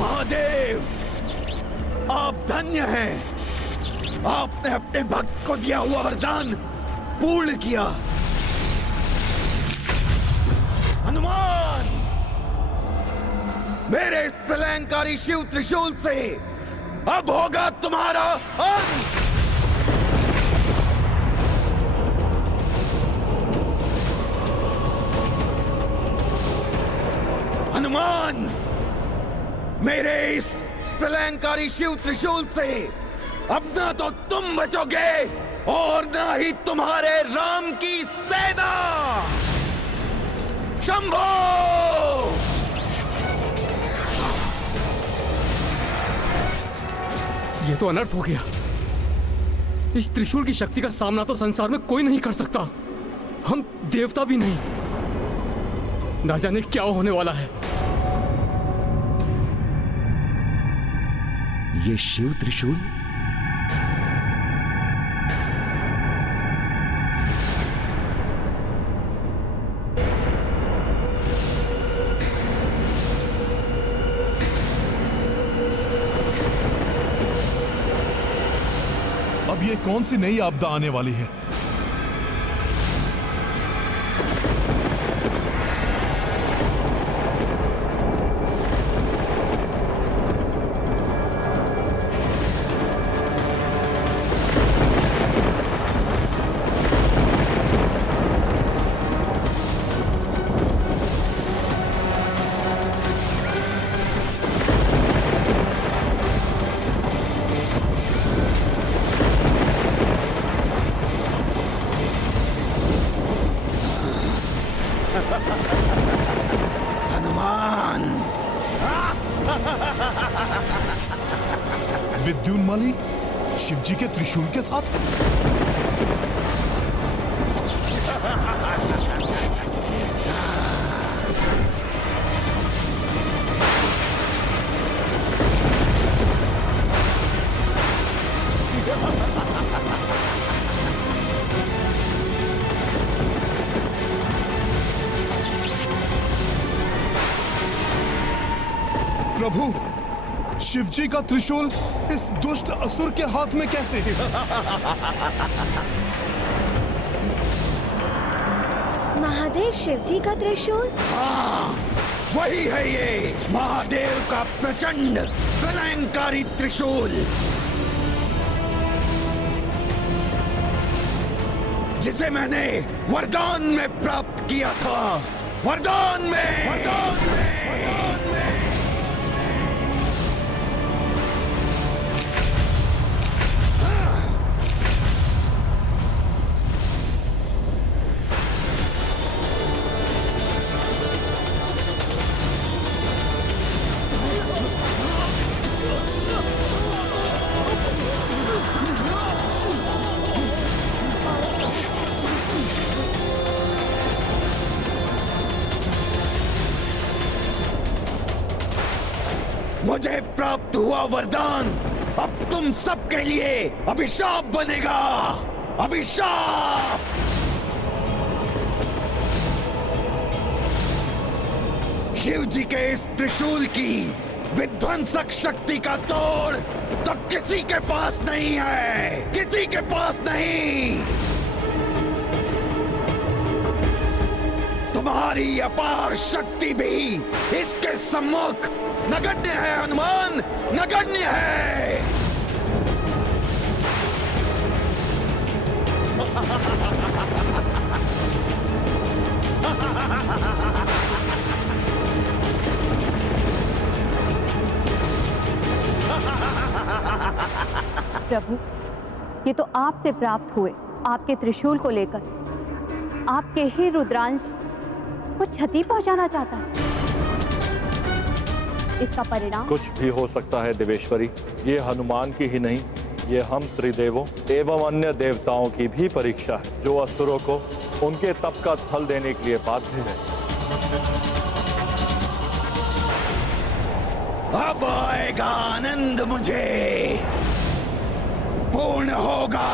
महादेव, आप धन्य हैं। आपने अपने भक्त को दिया हुआ वरदान पूर्ण किया। हनुमान, मेरे इस प्रलयंकारी शिव त्रिशूल से अब होगा तुम्हारा अंत। हनुमान, मेरे इस प्रलयंकारी शिव त्रिशूल से अब ना तो तुम बचोगे और ना ही तुम्हारे राम की सेना। शंभो! ये तो अनर्थ हो गया। इस त्रिशूल की शक्ति का सामना तो संसार में कोई नहीं कर सकता। हम देवता भी नहीं। ना जाने क्या होने वाला है। ये शिव त्रिशूल अब ये कौन सी नई आपदा आने वाली है? हनुमान, विद्युन्माली शिवजी के त्रिशूल के साथ? प्रभु, शिवजी का त्रिशूल इस दुष्ट असुर के हाथ में कैसे? महादेव, शिवजी का त्रिशूल? हाँ, वही है ये महादेव का प्रचंड प्रलयंकारी त्रिशूल, जिसे मैंने वरदान में प्राप्त किया था। वरदान में। मुझे प्राप्त हुआ वरदान अब तुम सबके लिए अभिशाप बनेगा। अभिशाप! शिव जी के इस त्रिशूल की विध्वंसक शक्ति का तोड़ तो किसी के पास नहीं है, किसी के पास नहीं। तुम्हारी अपार शक्ति भी इसके सम्मुख नगण्य है। हनुमान, नगण्य है। प्रभु, ये तो आपसे प्राप्त हुए आपके त्रिशूल को लेकर आपके ही रुद्रांश को क्षति पहुंचाना चाहता है। इसका परिणाम कुछ भी हो सकता है देवेश्वरी। ये हनुमान की ही नहीं, ये हम त्रिदेवों एवं अन्य देवताओं की भी परीक्षा है, जो असुरों को उनके तप का फल देने के लिए बाध्य है। अब आएगा आनंद मुझे। पूर्ण होगा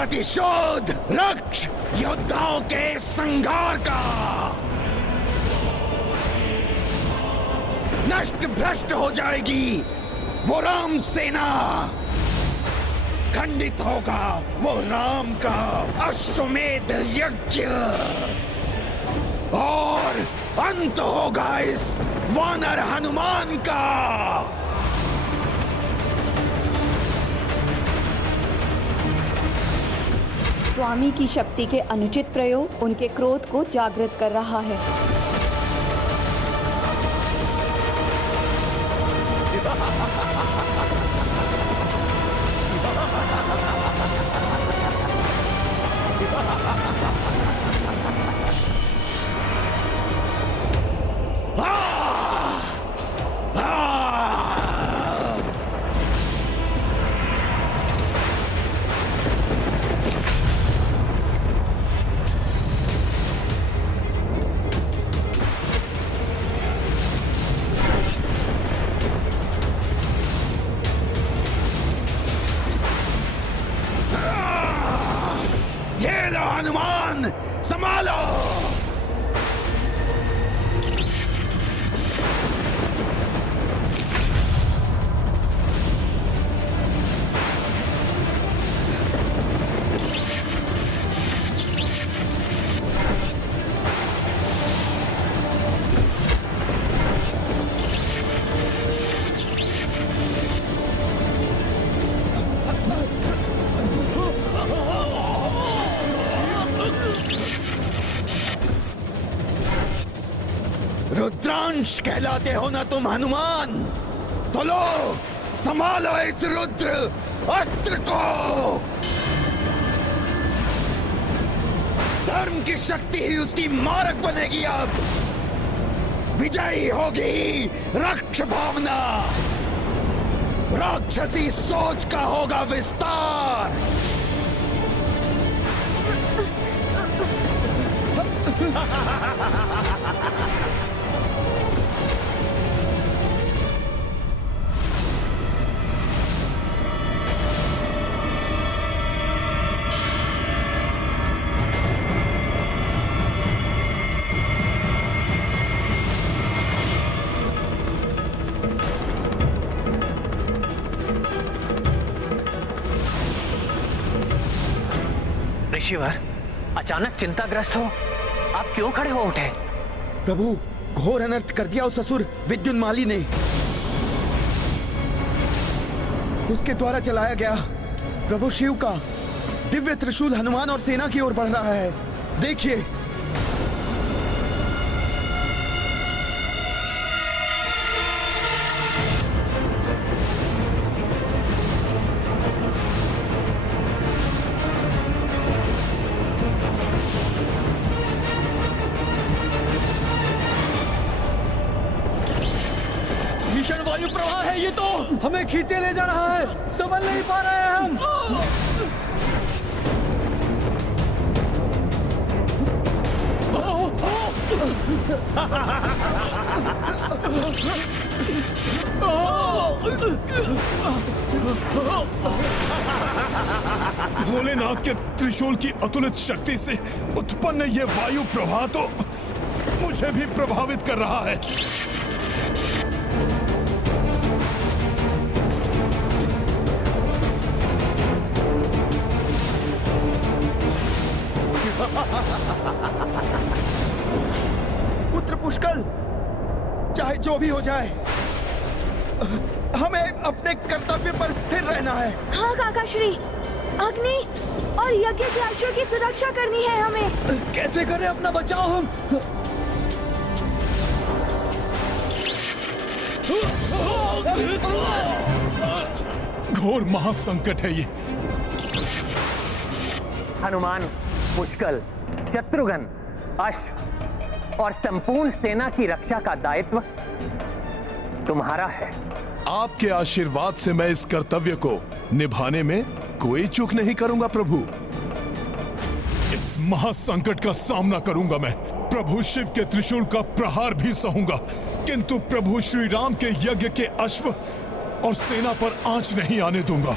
प्रतिशोध रक्ष योद्धाओं के संघार का। नष्ट भ्रष्ट हो जाएगी वो राम सेना, खंडित होगा वो राम का अश्वमेध यज्ञ, और अंत होगा इस वानर हनुमान का। स्वामी की शक्ति के अनुचित प्रयोग उनके क्रोध को जागृत कर रहा है। ये लो हनुमान, संभालो। रुद्रांश कहलाते हो ना तुम हनुमान, तो लो संभालो इस रुद्र अस्त्र को। धर्म की शक्ति ही उसकी मारक बनेगी। अब विजयी होगी रक्ष भावना, राक्षसी सोच का होगा विस्तार। ऋषिवर, अचानक चिंताग्रस्त हो, आप क्यों खड़े हो उठे? प्रभु, घोर अनर्थ कर दिया उस असुर विद्युन्माली ने। उसके द्वारा चलाया गया प्रभु शिव का दिव्य त्रिशूल हनुमान और सेना की ओर बढ़ रहा है। देखिए। भीषण वायु प्रवाह है ये तो, हमें खींचे ले जा रहा है, संभल नहीं पा रहे हैं हम। भोलेनाथ के त्रिशूल की अतुलित शक्ति से उत्पन्न यह वायु प्रवाह तो मुझे भी प्रभावित कर रहा है। पुत्र पुष्कल, चाहे जो भी हो जाए, हमें अपने कर्तव्य पर स्थिर रहना है। हाँ काकाश्री, अग्नि और यज्ञ के अश्व की सुरक्षा करनी है हमें। कैसे करें अपना बचाव हम? घोर महासंकट है ये। हनुमान, पुष्कल, शत्रुघ्न, अश्व और संपूर्ण सेना की रक्षा का दायित्व तुम्हारा है। आपके आशीर्वाद से मैं इस कर्तव्य को निभाने में कोई चूक नहीं करूंगा प्रभु। इस महासंकट का सामना करूंगा मैं। प्रभु शिव के त्रिशूल का प्रहार भी सहूंगा, किंतु प्रभु श्री राम के यज्ञ के अश्व और सेना पर आंच नहीं आने दूंगा।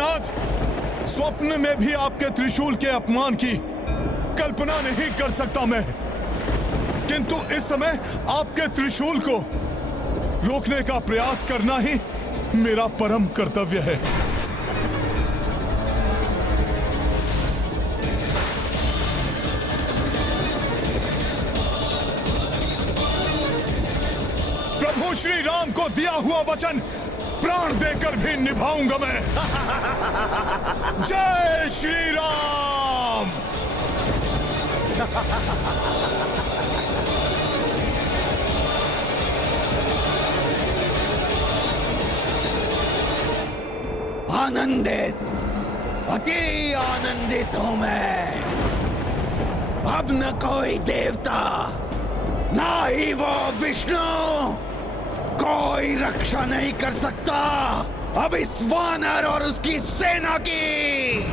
नाथ, स्वप्न में भी आपके त्रिशूल के अपमान की कल्पना नहीं कर सकता मैं, किंतु इस समय आपके त्रिशूल को रोकने का प्रयास करना ही मेरा परम कर्तव्य है। प्रभु श्री राम को दिया हुआ वचन प्राण देकर भी निभाऊंगा मैं। जय श्री राम। आनंदित, अति आनंदित हूं मैं। अब न कोई देवता, ना ही वो विष्णु कोई रक्षा नहीं कर सकता अब इस वानर और उसकी सेना की।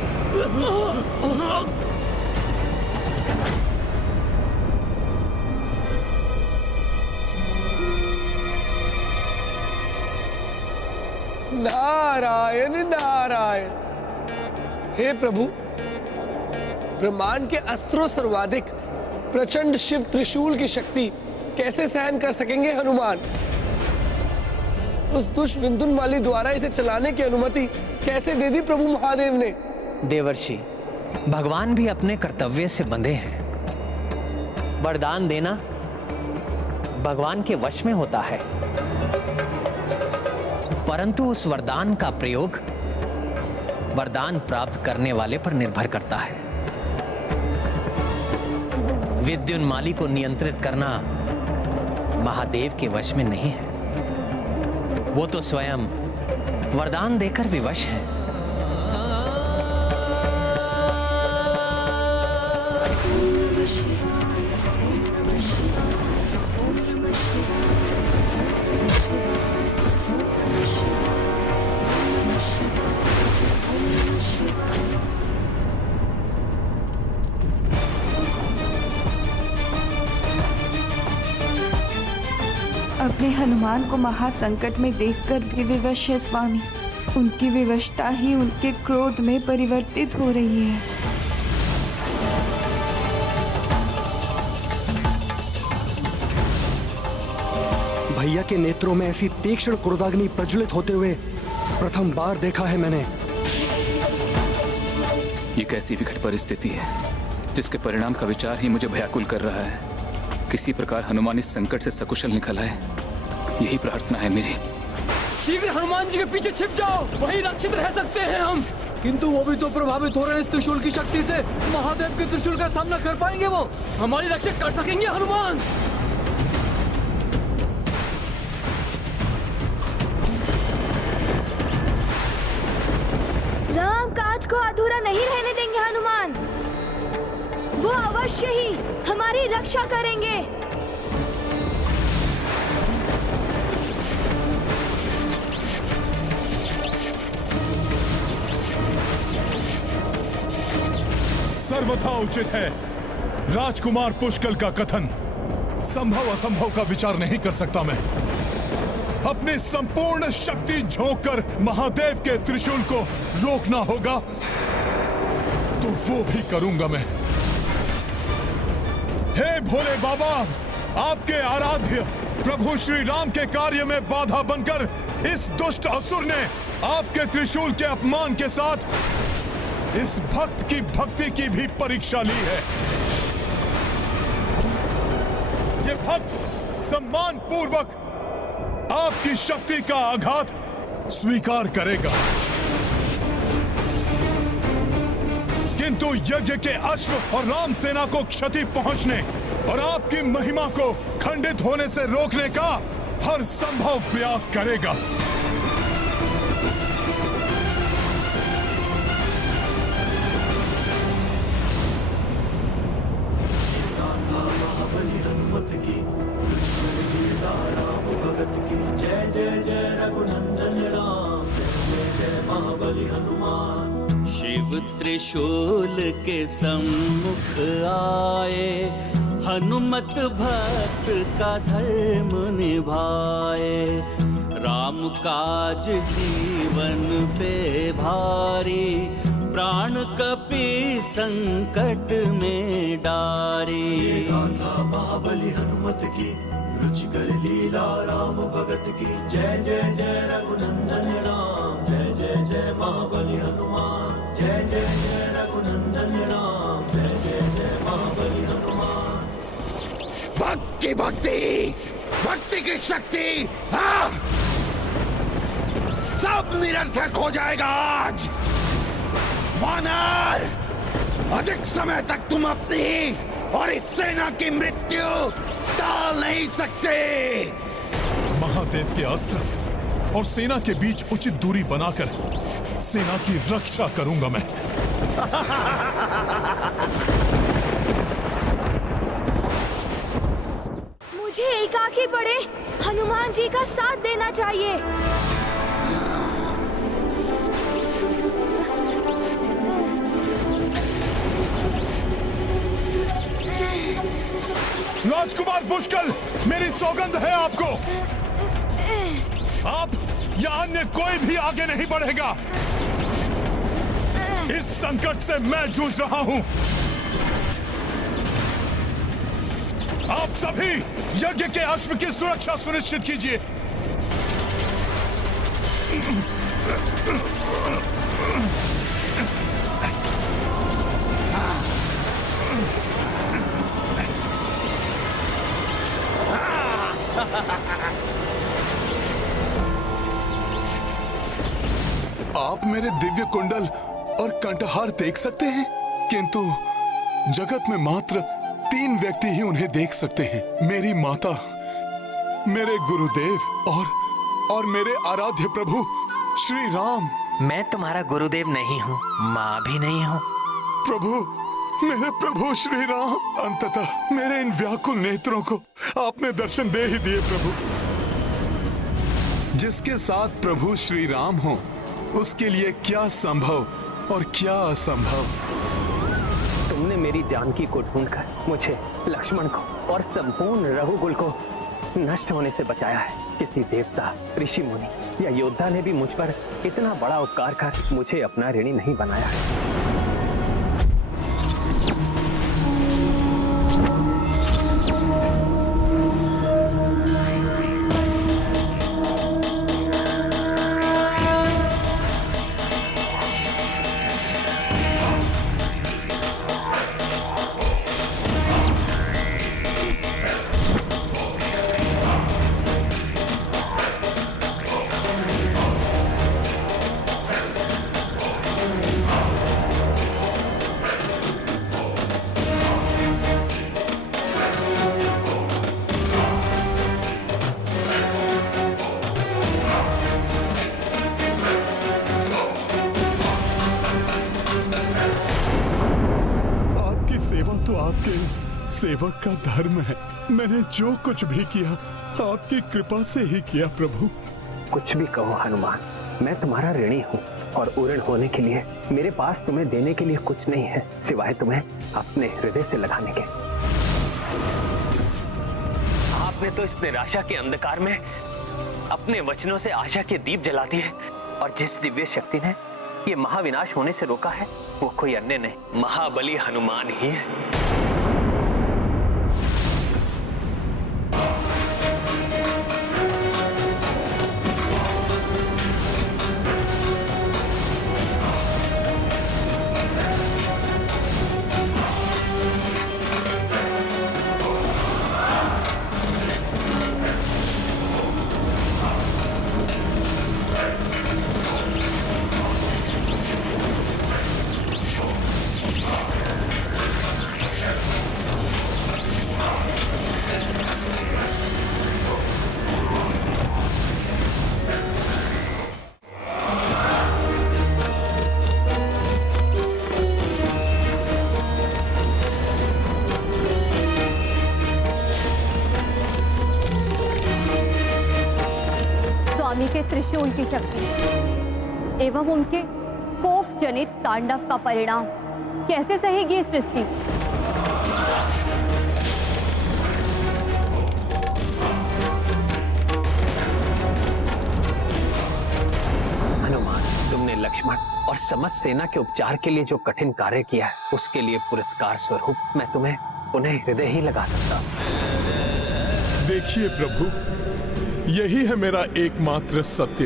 नारायण नारायण। हे प्रभु, ब्रह्मांड के अस्त्रों सर्वाधिक प्रचंड शिव त्रिशूल की शक्ति कैसे सहन कर सकेंगे हनुमान? उस दुष्ट विंधुनमाली द्वारा इसे चलाने की अनुमति कैसे दे दी प्रभु महादेव ने? देवर्षि, भगवान भी अपने कर्तव्य से बंधे हैं। वरदान देना भगवान के वश में होता है, परंतु उस वरदान का प्रयोग वरदान प्राप्त करने वाले पर निर्भर करता है। विद्युन्माली को नियंत्रित करना महादेव के वश में नहीं है। वो तो स्वयं वरदान देकर विवश है। अपने हनुमान को महासंकट में देखकर भी विवश है स्वामी। उनकी विवशता ही उनके क्रोध में परिवर्तित हो रही है। भैया के नेत्रों में ऐसी तीक्ष्ण क्रोधाग्नि प्रज्वलित होते हुए प्रथम बार देखा है मैंने। ये कैसी विकट परिस्थिति है जिसके परिणाम का विचार ही मुझे भयाकुल कर रहा है। किसी प्रकार हनुमान इस संकट से सकुशल निकल आए, यही प्रार्थना है मेरी। शीघ्र हनुमान जी के पीछे छिप जाओ, वहीं रक्षित रह सकते हैं हम। किंतु वो भी तो प्रभावित हो रहे हैं इस त्रिशूल की शक्ति से। महादेव के त्रिशूल का सामना कर पाएंगे वो? हमारी रक्षा कर सकेंगे हनुमान? राम काज को अधूरा नहीं रहने देंगे हनुमान। वो अवश्य ही हमारी रक्षा करेंगे। सर्वथा उचित है राजकुमार पुष्कल का कथन। संभव असंभव का विचार नहीं कर सकता मैं। अपनी संपूर्ण शक्ति झोंककर महादेव के त्रिशूल को रोकना होगा तो वो भी करूंगा मैं। हे भोले बाबा, आपके आराध्य प्रभु श्री राम के कार्य में बाधा बनकर इस दुष्ट असुर ने आपके त्रिशूल के अपमान के साथ इस भक्त की भक्ति की भी परीक्षा ली है। ये भक्त सम्मान पूर्वक आपकी शक्ति का आघात स्वीकार करेगा, किंतु यज्ञ के अश्व और राम सेना को क्षति पहुंचने और आपकी महिमा को खंडित होने से रोकने का हर संभव प्रयास करेगा। शिव त्रिशूल के सम्मुख आए, हनुमत भक्त का धर्म निभाए। राम काज जीवन पे भारी, प्राण कपि संकट में डारी। महाबली हनुमत की, रुचिकर लीला राम भगत की। जय जय जय रघुनंदन राम, जय जय जय महाबली हनुमान। जय जय जय रघुनंदन राम, जय जय जय महाबली हनुमान। भक्ति भक्ति भक्ति की शक्ति, हाँ, सब निरर्थक हो जाएगा आज। वानर, अधिक समय तक तुम अपनी और इस सेना की मृत्यु टाल नहीं सकते। महादेव के अस्त्र और सेना के बीच उचित दूरी बनाकर सेना की रक्षा करूंगा मैं। मुझे एकाकी पड़े हनुमान जी का साथ देना चाहिए। राजकुमार पुष्कल, मेरी सौगंध है आपको, आप या अन्य कोई भी आगे नहीं बढ़ेगा। इस संकट से मैं जूझ रहा हूं। आप सभी यज्ञ के अश्व की सुरक्षा सुनिश्चित कीजिए। आप मेरे दिव्य कुंडल और कंठहार देख सकते हैं, किंतु जगत में मात्र 3 व्यक्ति ही उन्हें देख सकते हैं। मेरी माता, मेरे गुरुदेव और मेरे आराध्य प्रभु श्री राम। मैं तुम्हारा गुरुदेव नहीं हूँ, माँ भी नहीं हूँ। प्रभु, मेरे प्रभु श्री राम, अंततः मेरे इन व्याकुल नेत्रों को आपने दर्शन दे ही दिए। प्रभु, जिसके साथ प्रभु श्री राम हो, उसके लिए क्या संभव और क्या असंभव। तुमने मेरी जानकी को ढूंढकर मुझे, लक्ष्मण को और संपूर्ण रघुकुल को नष्ट होने से बचाया है। किसी देवता, ऋषि मुनि या योद्धा ने भी मुझ पर इतना बड़ा उपकार कर मुझे अपना ऋणी नहीं बनाया है। आपके इस सेवक का धर्म है। मैंने जो कुछ भी किया आपकी कृपा से ही किया। प्रभु, कुछ भी कहो हनुमान, मैं तुम्हारा ऋणी हूँ और ऋण होने के लिए मेरे पास तुम्हें देने के लिए कुछ नहीं है सिवाय तुम्हें अपने हृदय से लगाने के। आपने तो इस निराशा के अंधकार में अपने वचनों से आशा के दीप जला दिए और जिस दिव्य शक्ति ने ये महाविनाश होने से रोका है वो कोई अन्य नहीं, महाबली हनुमान ही है। के त्रिशूल की शक्ति एवं उनके कोप जनित तांडव का परिणाम कैसे सहेगी सृष्टि? लक्ष्मण, और समस्त सेना के उपचार के लिए जो कठिन कार्य किया है, उसके लिए पुरस्कार स्वरूप मैं तुम्हें पुनः हृदय ही लगा सकता हूं। देखिए प्रभु, यही है मेरा एकमात्र सत्य।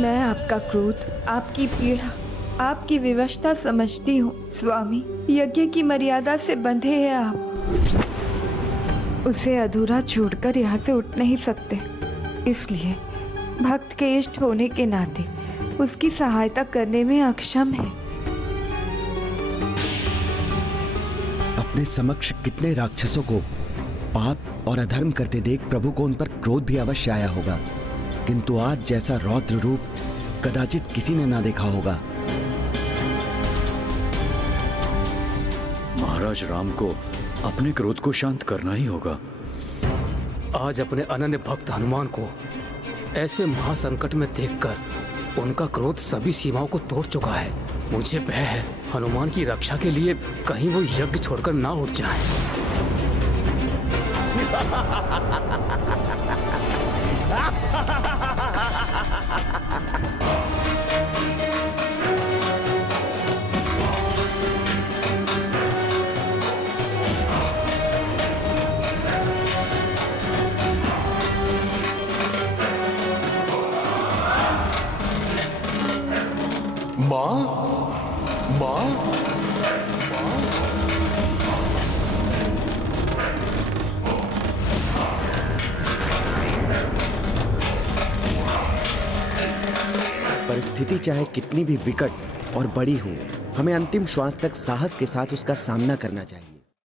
मैं आपका क्रोध, आपकी पीड़ा, आपकी विवशता समझती हूँ स्वामी। यज्ञ की मर्यादा से बंधे हैं आप, उसे अधूरा छोड़कर यहाँ से उठ नहीं सकते। इसलिए भक्त के इष्ट होने के नाते उसकी सहायता करने में अक्षम है। अपने समक्ष कितने राक्षसों को पाप और अधर्म करते देख प्रभु को उन पर क्रोध भी अवश्य आया होगा, किंतु आज जैसा रौद्र रूप कदाचित किसी ने ना देखा होगा। महाराज राम को अपने क्रोध को शांत करना ही होगा। आज अपने अनन्य भक्त हनुमान को ऐसे महासंकट में देखकर उनका क्रोध सभी सीमाओं को तोड़ चुका है। मुझे भय है हनुमान की रक्षा के लिए कहीं वो यज्ञ छोड़कर ना उठ जाएं। माँ? परिस्थिति चाहे कितनी भी विकट और बड़ी हो, हमें अंतिम श्वास तक साहस के साथ उसका सामना करना चाहिए।